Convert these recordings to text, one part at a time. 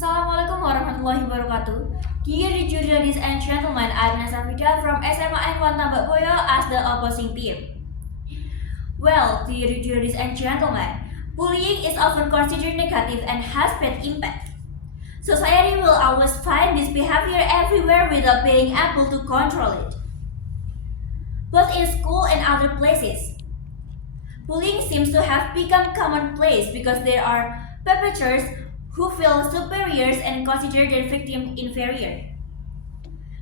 Assalamualaikum warahmatullahi wabarakatuh. Dear ladies and gentlemen, I'm Nasafida from SMA N1 Tambakboyo as the opposing team. Well, dear ladies and gentlemen, bullying is often considered negative and has bad impact. Society will always find this behavior everywhere without being able to control it. Both in school and other places. Bullying seems to have become commonplace because there are perpetrators who feel superior and consider their victim inferior.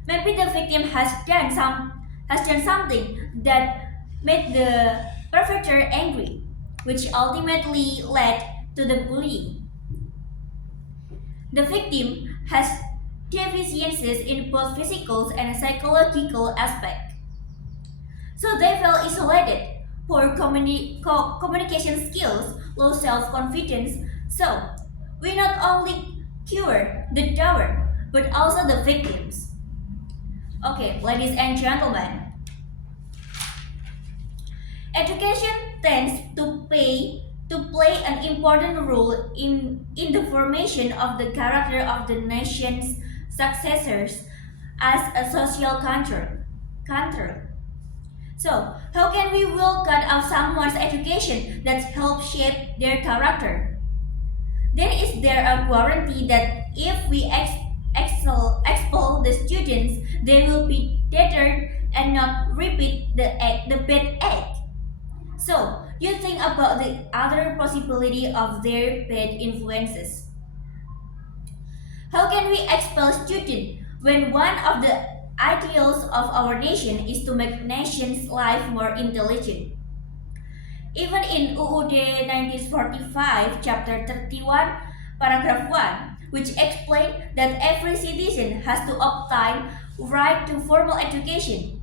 Maybe the victim has done something that made the perpetrator angry, which ultimately led to the bullying. The victim has deficiencies in both physical and psychological aspects. So they feel isolated, poor communication skills, low self-confidence. So we not only cure the doer, but also the victims. Okay, ladies and gentlemen, education tends to play an important role in the formation of the character of the nation's successors as a social control. So, how can we will cut off someone's education that helps shape their character? Then is there a guarantee that if we expel the students, they will be deterred and not repeat the bad act? So, you think about the other possibility of their bad influences. How can we expel students when one of the ideals of our nation is to make nation's life more intelligent? Even in UUD 1945, chapter 31, paragraph 1, which explained that every citizen has to obtain right to formal education.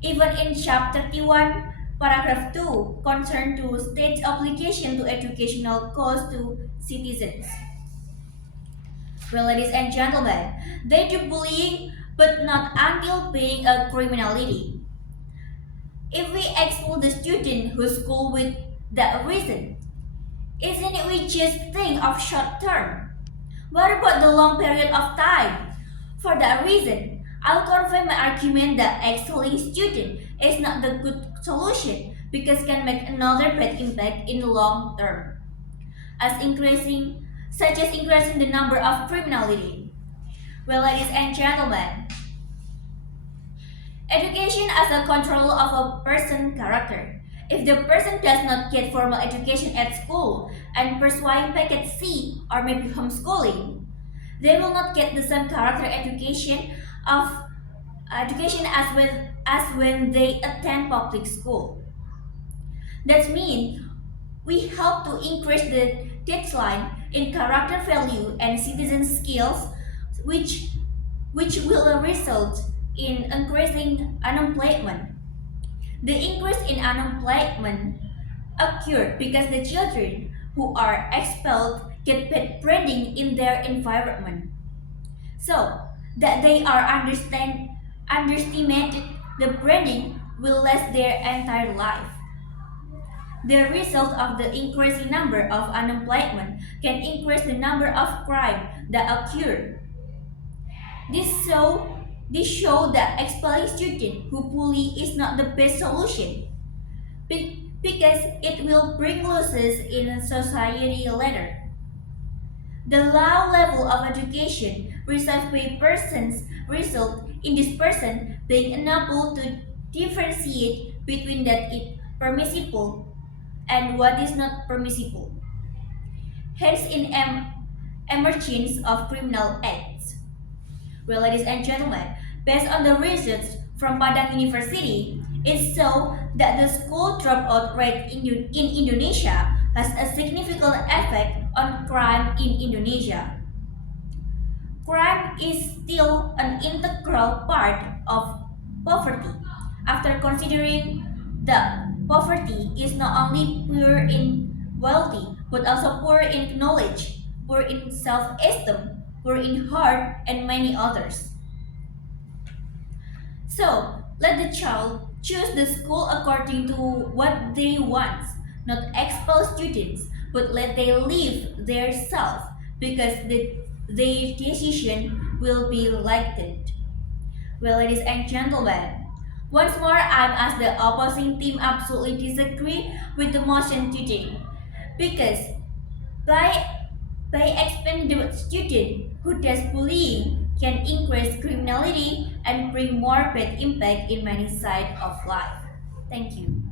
Even in chapter 31, paragraph 2, concerned to state's obligation to educational costs to citizens. Well, ladies and gentlemen, they do bullying, but not until being a criminality. If we expel the student who school with that reason, isn't it we just think of short term? What about the long period of time? For that reason, I'll confirm my argument that excelling student is not the good solution because can make another bad impact in the long term, such as increasing the number of criminality. Well, ladies and gentlemen, education as a control of a person's character. If the person does not get formal education at school and pursuing packet C or maybe homeschooling, they will not get the same character education as when they attend public school. That means we help to increase the deadline in character value and citizen skills, which will result in increasing unemployment. The increase in unemployment occurred because the children who are expelled get bad branding in their environment. So that they are underestimated, the branding will last their entire life. The result of the increasing number of unemployment can increase the number of crime that occur. This show that expelling students who bully is not the best solution because it will bring losses in society later. The low level of education received by persons result in this person being unable to differentiate between that it permissible and what is not permissible. Hence in emergence of criminal acts. Well, ladies and gentlemen, based on the research from Padang University, it shows that the school dropout rate in Indonesia has a significant effect on crime in Indonesia. Crime is still an integral part of poverty, after considering that poverty is not only poor in wealthy, but also poor in knowledge, poor in self-esteem, poor in heart, and many others. So, let the child choose the school according to what they want, not expel students, but let they live their self because their decision will be lightened. Well, ladies and gentlemen, once more I'm as the opposing team absolutely disagree with the motion today because by expanding the student who does bullying can increase criminality and bring more bad impact in many sides of life. Thank you.